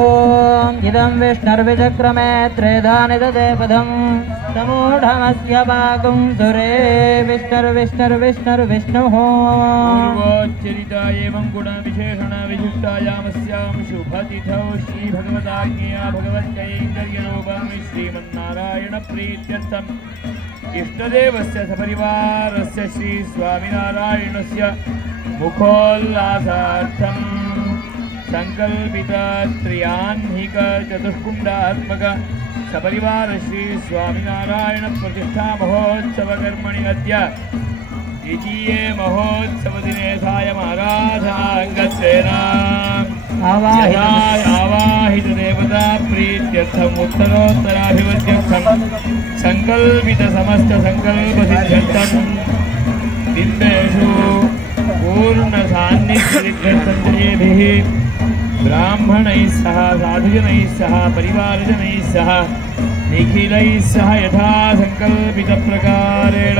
ओम इदं विष्णुर्विचक्रमे त्रेधानि ददे पदं समूढमस्य वागुं सुरे विष्णुर्विष्णुर्विष्णुर्विष्णुः पूर्वोच्चरिता एवं गुणविशेषण विशिष्टायामस्यां शुभतिथौ श्रीभगवदाज्ञया भगवत्कैङ्कर्यरूपं श्रीमन्नारायणप्रीत्यर्थम् इष्टदेवस्य सपरिवारस्य श्रीस्वामिनारायणस्य मुखोल्लासार्थम् संकल्पित त्र्याह्निक चतुष्कुंडात्मक सपरिवार श्री स्वामिनारायण प्रतिष्ठा महोत्सव कर्मणि अद्य द्वितीये महोत्सव दिने सायमाराधनाङ्गत्वेन आवाहित देवता प्रीत्यर्थम् उत्तरोत्तराभिवृद्ध्यर्थम् संकल्पित समस्त संकल्प सिद्ध्यर्थम् दिव्येषु पूर्ण सान्निध्यर्थं ब्राह्मणैः सह साधुजनैः सह परिवारजनैः सह निखिलैः सह यथा संकल्पितप्रकारेण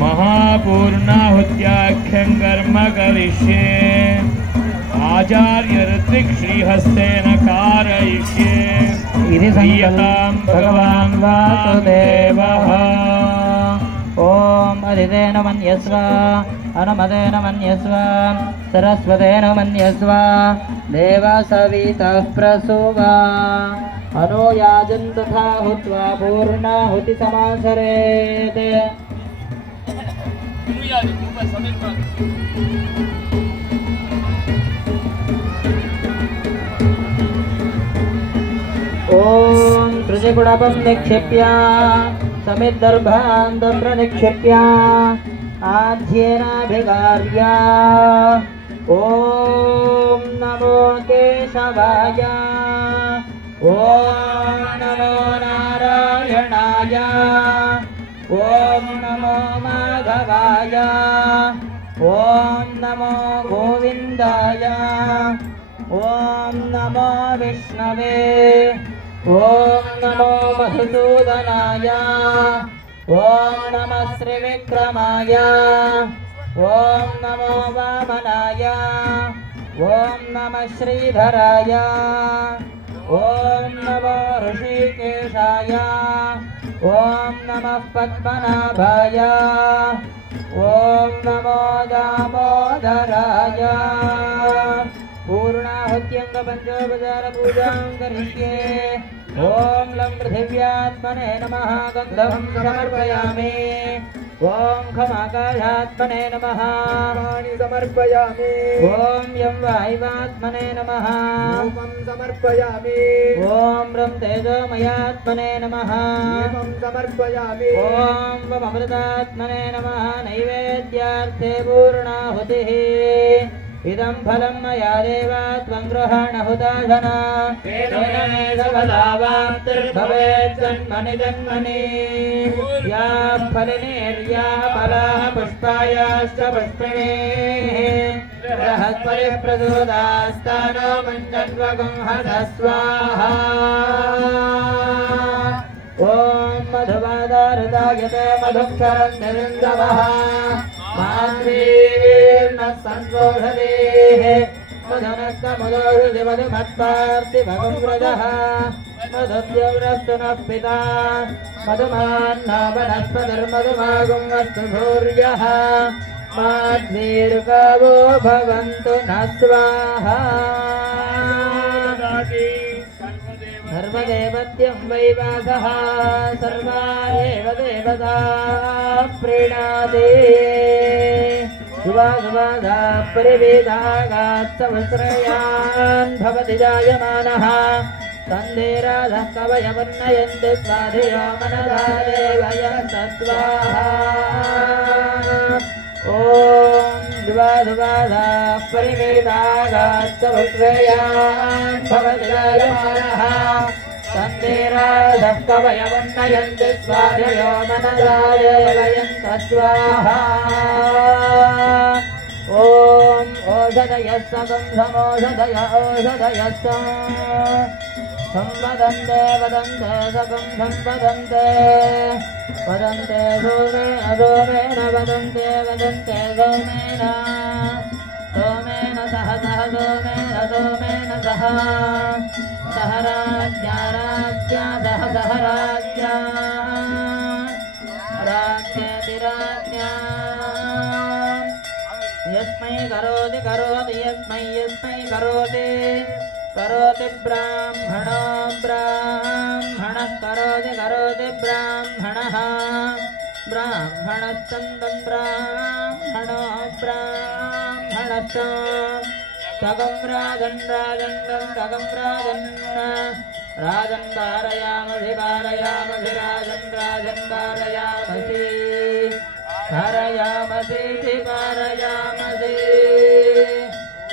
महापूर्णाहुत्याख्यं कर्म करिष्ये आचार्य ऋत्विक् श्रीहस्तेन कारयिष्ये श्रीयतां भगवान् वासुदेवः। ओम अधिदेन मन्यस्व अनुमदेन मन्यस्व सरस्वतेन मन्यस्व देवसवितः प्रसूवा अनुयाजन् तथा हुत्वा पूर्णाहुति समाचरेत्। ओम त्रिजगुणपं निक्षिप्य समिद्धर्भान्तं प्रनिक्षिप्य आध्येनाभिगार्य ओम नमो केशवाय ओम नमो नारायणाय ओम नमो माधवाय ओम नमो गोविन्दाय ओम नमो विष्णवे ओम नमो मधुसूदनाय ओम नमः श्रीविक्रमाय ओम नमो वामनाय ओम नमः श्रीधराय ओम नमो ऋषिकेशाय ओम नमः पद्मनाभाय ओम नमो दामोदराय। पूर्णाहुत्यंग पंचोपचार पूजां करिष्ये। ओम लं पृथिव्यात्मने नमः गन्धं समर्पयामि। ओम खमाकाशात्मने नमः पाणि समर्पयामि। ओम यं वायुवात्मने नमः धूपं समर्पयामि। ओम रं तेजोमयात्मने नमः दीपं समर्पयामि। ओम वमृतात्मने नमः नैवेद्यार्थे पूर्णाहुतिः। इदं फलं मया देवा त्वं गृहाणहुताशना तेन मे सकलावाप्तिर्भवेत् जन्मनि जन्मनि। या फलिनीर्या फलाः पुष्पायाश्च पुष्पिणीः बृहस्पतिः प्रचोदास्तानो मञ्जन्वगुंहस स्वाहा। ॐ मधुवादारदायते मधुक्षरन्निरिन्दवः माद्रीर्नः सन्तोषदेः मधुनस्तमुदोषधि मधुमत्पार्थिभगं व्रजः मधुद्यव्रस्तु नः पिता मधुमान्ना वनस्पतिर्मधुमागुं अस्तु भूर्यः माद्रीर्गावो भवन्तु नः स्वाहा। सर्वदेवत्यं वैवासः सर्वा एव देवता प्रीणाति। सुवासुवादा परिवेदागात्सवस्रयान् भवति जायमानः तन्धीराधः कवयमुन्नयन्ति स्वाधियो मनसा देवयन्तः स्वाहा। ॐ सुवासुवादा परिवेदागात्सवस्रयान् भवति जायमानः तन्धीराधः कवयमुन्नयन्ति स्वाधियो मनसा देवयन्तः स्वाहा। ॐ ओषधयः सकं समोषधय ओषधयः संवदन्ते वदन्ते सकं संवदन्ते वदन्ते सोमेन वदन्ते वदन्ते सोमेन सोमेन सह सोमेन सह सह राज्ञा राज्ञेति राज्ञा यस्मै करोति यस्मै करोति ब्राह्मणो ब्राह्मणः करोति ब्राह्मणः ब्राह्मणश्चन्दं ब्राह्मणो ब्राह्मणश्च तगं राजन् राजन् कारयामसि राजन् कारयामसि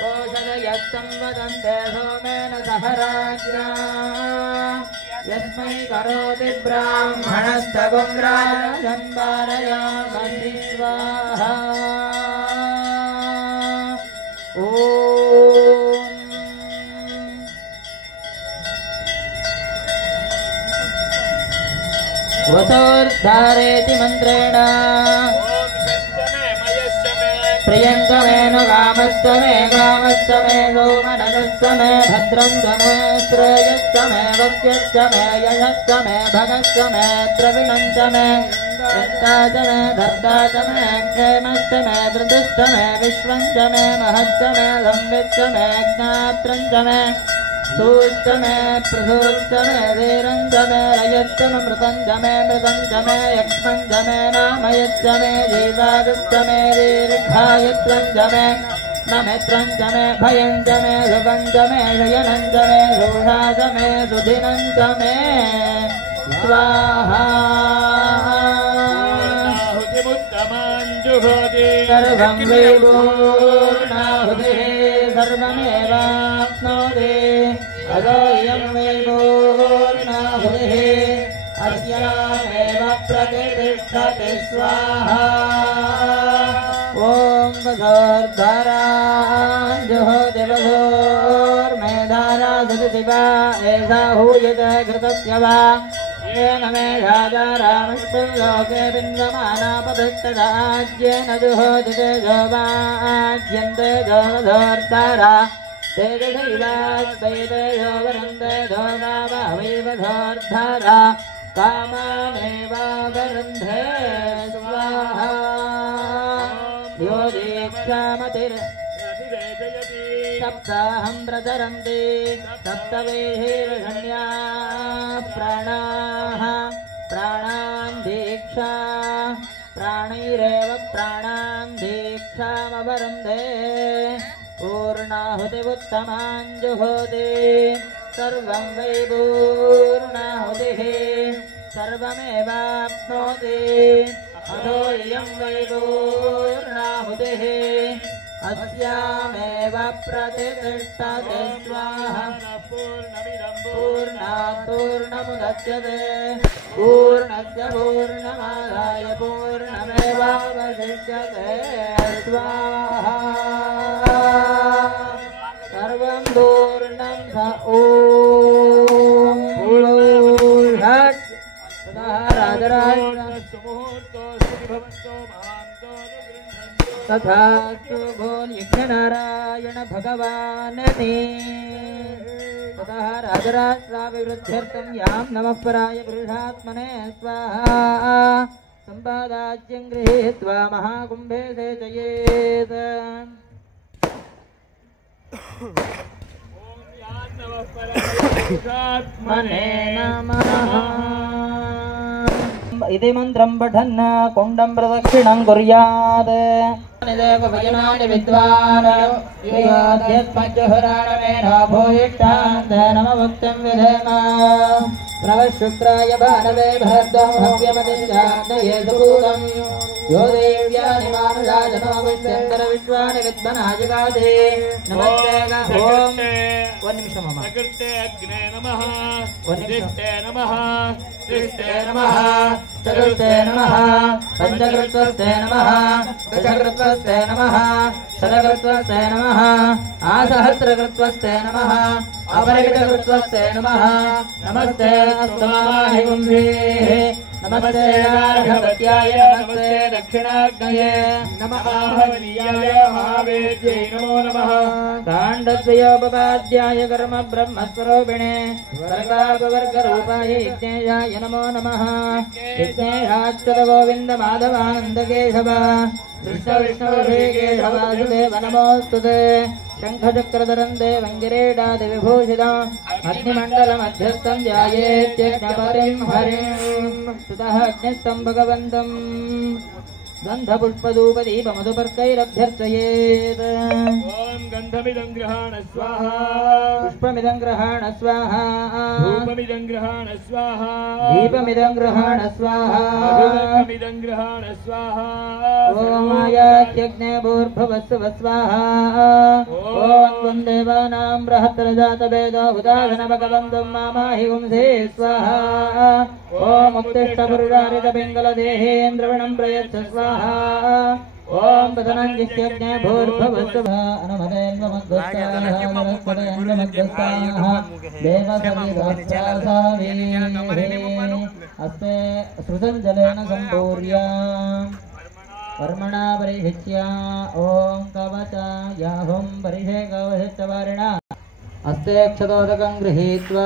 ओषधयस्तं वदन्ते सोमेन सह राज्ञा यस्मै करोति ब्राह्मणस्तगं राजन् कारयामसि स्वाहा वसोर्धारेति मन्त्रेण प्रियञ्च मे नु कामश्च मे सोमनसश्च मे भद्रञ्च मे श्रेयश्च मे वक्यश्च मे यशश्च मे भगश्च मे द्रविणञ्च मे यत्ता च मे धर्ता च मे क्षेमश्च मे धृतश्च मे विश्वञ्च मे महश्च मे संविच्च मे ज्ञात्रञ्च मे सूश्च मे प्रसूश्च मे वीरञ्च मे रयश्च मे मृतञ्च मे यक्ष्मञ्च मे नामयश्च मे जीवागश्च मे दीर्घायुत्वञ्च मे नमित्रञ्च मे भयञ्च मे सुखञ्च मे शयनञ्च मे शोषा च मे सुधिनञ्च मे स्वाहा सर्वं वै पूर्णाहुतिः सर्वमेवाप्नोति अदोऽयं वै पूर्णाहुतिः अस्यामेव प्रतिष्ठति स्वाहा ॐ वसोर्धाराञ्जुहोति वसोर्मेधारा सदिवा एषा हूयते घृतस्य वा येन मे राजारामष्टं लोके बिन्दमाना पदस्तदाज्येन जुहोति तेजो वाज्यन्ते जोवधोर्धारा तेजशैलास्वै तेजो वरन्ते जोगावा वै वधोर्धारा कामानेवावरुन्धे स्वाहा यो दीक्षामतिर् सप्ताहं प्रचरन्ति सप्तवेहिर्षण्या प्राणाः प्राणान् दीक्षा प्राणैरेव प्राणान् दीक्षामवरुन्धे पूर्णाहुतिमुत्तमान् जुहोति सर्वं वै पूर्णाहुतिः सर्वमेवाप्नोति अथोऽयं वै पूर्णाहुतिः अस्यामेव प्रतिष्ठते स्वाहा पूर्णात् पूर्णमुदच्यते पूर्णस्य पूर्णमादाय पूर्णमेवावशिष्यते स्वाहा सर्वं पूर्णं स तथा बोलिक्षनारायण भगवान् ततः राजराष्ट्राभिवृद्ध्यर्थं यां नमः पराय पुरुषात्मने स्वाहा सम्पादाज्यं गृहीत्वा महाकुम्भे सेचयेत् पुरुषात्मने नमः इति मन्त्रं पठन् कुण्डं प्रदक्षिणं कुर्यात् देव भजनानि विद्वान् भूयिष्ठान्त नमभक्तं विधेम नमःशुक्राय भानवे भरद्वं हव्यमतिञ्जाग्नये सुपूतं यो देव्यानि मानुषाजनो विश्वेन्दर विश्वानि विद्मनाजिगादे नमस्ते ओम वन्निमिषं मम प्रकृते अग्ने नमः वन्निमिषं नमः त्रिष्टे नमः चतुर्थे नमः पञ्चकृत्वस्ते नमः दशकृत्वस्ते नमः शतकृत्वस्ते नमः आसहस्रकृत्वस्ते नमः अपरिमितकृत्वस्ते नमः नमस्ते अस्तु माहि कुम्भीः नमस्ते गार्हपत्याय नमस्ते दक्षिणाग्नये नमः आहवनीयाय महावेद्यै नमो नमः काण्डद्वयोपपाद्याय कर्म ब्रह्मस्वरूपिणे वर्गापवर्गरूपाय यज्ञेयाय नमो नमः यज्ञेयाच्युत गोविन्द माधवानन्दकेशव कृष्ण विष्णुकेशव वासुदेव नमोऽस्तुते शङ्खचक्रधरं देवं किरीटादिविभूषितम् अग्निमण्डलमध्यस्थं ध्यायेत्यज्ञपतिं हरिं ततः अग्निस्थं भगवन्तम् गन्धपुष्पधूपदीपमधुपर्कैरभ्यर्चयेत् ॐ गन्धमिदं गृहाण स्वाहा पुष्पमिदं गृहाण स्वाहा धूपमिदं गृहाण स्वाहा दीपमिदं गृहाण स्वाहा मधुपर्कमिदं गृहाण स्वाहा ॐ आयात्यग्ने भूर्भुवस्सुव स्वाहा ॐ देवानां बृहत्तरजातवेदो हुताधन भगवन्तं मामाहि पुंसे स्वाहा ॐ उत्तिष्ठपुरुषारितपिङ्गलदेहेन्द्रवणं प्रयच्छ स्वाहा ओम पतनंजिष्यज्ञे भूर्भुवस्सुव अनमदेन्द्रमद्गस्ताः देवसविदस्त्रासावीः अस्ते श्रुतञ्जलेन सम्पूर्य कर्मणा परिहिच्य ओम कवचायाहुं परिषेकवशिष्टवारिणा अस्ते क्षतोदकं गृहीत्वा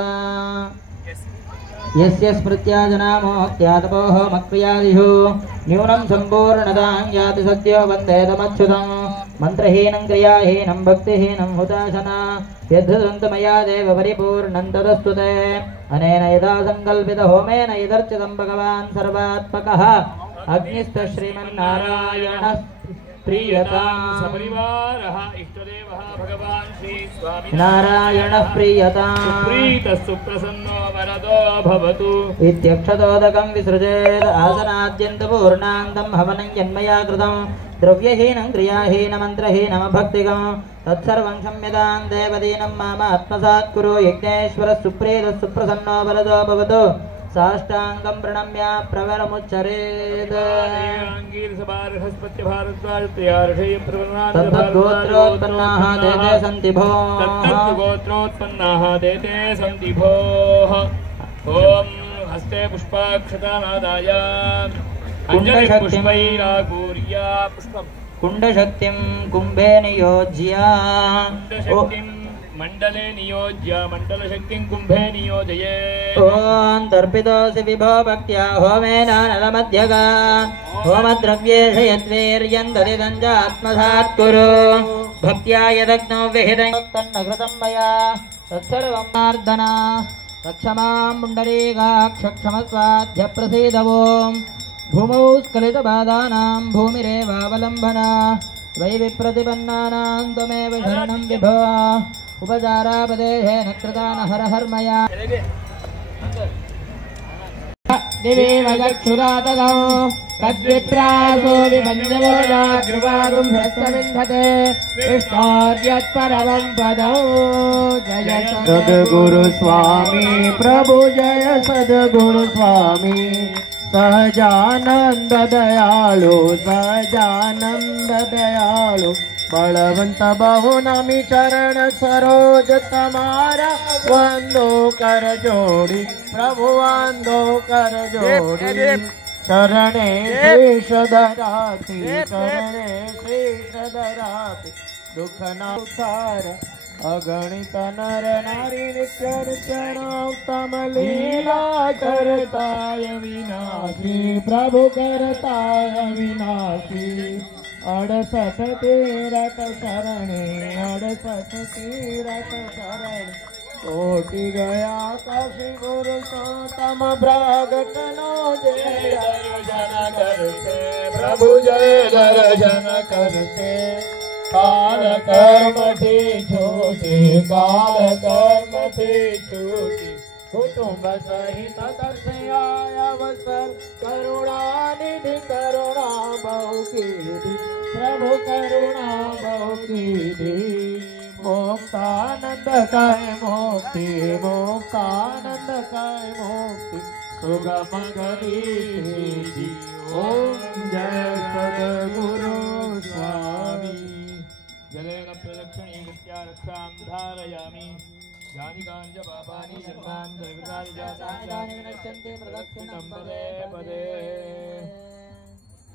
यस्य स्मृत्या जनामोक्त्यातपोः मक्रियादिषु न्यूनं सम्पूर्णतां याति सद्यो वन्देतमच्युतं मन्त्रहीनं क्रियाहीनं भक्तिहीनं हुताशना यद्धुदन्तमया देव परिपूर्णं तदस्तु ते अनेन यदा सङ्कल्पितहोमेन यदर्चितं भगवान् सर्वात्मकः अग्निस्थ श्रीमन्नारायणः प्रीयतां सपरिवारः इष्टदेवः भगवान् श्री स्वामी नारायणः प्रीयतां प्रीतः सुप्रसन्नो वरदो भवतु इत्यक्षतोदकं विसृजेत् आसनाद्यन्तपूर्णान्तं हवनं यन्मया कृतं द्रव्यहीनं क्रियाहीनमन्त्रहीनमभक्तिकं तत्सर्वं क्षम्यतां देवदीनं मामात्मसात् कुरु यज्ञेश्वरः सुप्रीतः सुप्रसन्नो वरदो भवतु साष्टांगं प्रणम्य प्रवरमुच्चरेत् तद्गोत्रोत्पन्नाः देते सन्ति भोः गोत्रोत्पन्नाः देते सन्ति भोः ॐ हस्ते पुष्पाक्षतानादाय पुष्पैरागूर्य पुष्पं कुण्डशक्तिं कुम्भे नियोज्य मंडले नियोज्य मंडलशक्तिं कुंभे नियोजये ओं दर्पितोऽसि विभो भक्त्या होमेन नलमध्यगा होमद्रव्येष यद्वीर्यं ददिदञ्जात्मसात् कुरु भक्त्या यदग्नौ विहितं तन्न कृतं मया तत्सर्वं मार्दना रक्षमां पुण्डरीकाक्षक्षमस्वाद्य प्रसीदवो भूमौ स्खलितबाधानां भूमिरेवावलम्बना त्वयि विप्रतिपन्नानां त्वमेव शरणं विभो उपचारापदेशेन कृतान हर हर्मया दिवीमचक्षुरातगौ तद्विप्रासो विभञ्जवोजाग्रुवागुं ह्रस्वविन्धते विष्णोर्यत्परमं पदौ जय सद्गुरु स्वामी प्रभु जय सद्गुरु स्वामी सहजानंद दयाळु सहजानंद दयाळु बलवंत बहुनामी चरण सरोज तमारा वंदो कर जोड़ी प्रभु वंदो कर जोड़ी चरणे शीश धराती चरणे शीश धराती दुख ना उतार अगणित नर नारी नित्य नित्यनोत्तम लीला करताय विनाशी प्रभु करताय विनाशी 68 तीरथ शरणे 68 तीरथ शरण कोटि गया काशी पुरुषोत्तम प्रगट नो जय दर्शन करते प्रभु जय दर्शन करते काल कर्म थी छोटी काल कर्म थी छोटी कुटुंब सहित दर्शयाय अवसर करुणानिधि करुणा बहु कीधी प्रभु करुणा बहु कीधी मोक्तानंद काय मोक्ति मोक्तानंद काय मोक्ति सुगम गरीबी ओम जय सद्गुरु स्वामी जलेन प्रदक्षिणीकृत्य रक्षां धारयामि यानि कानि च पापानि जन्मान् दुर्विकानि जातानि विनश्यन्ति प्रदक्षिणं पदे पदे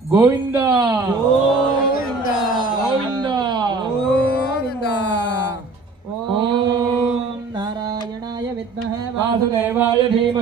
गोविंद गोविंद गोविंद गोविंद ओम नारायणाय विद्महे वासुदेवाय धीमहि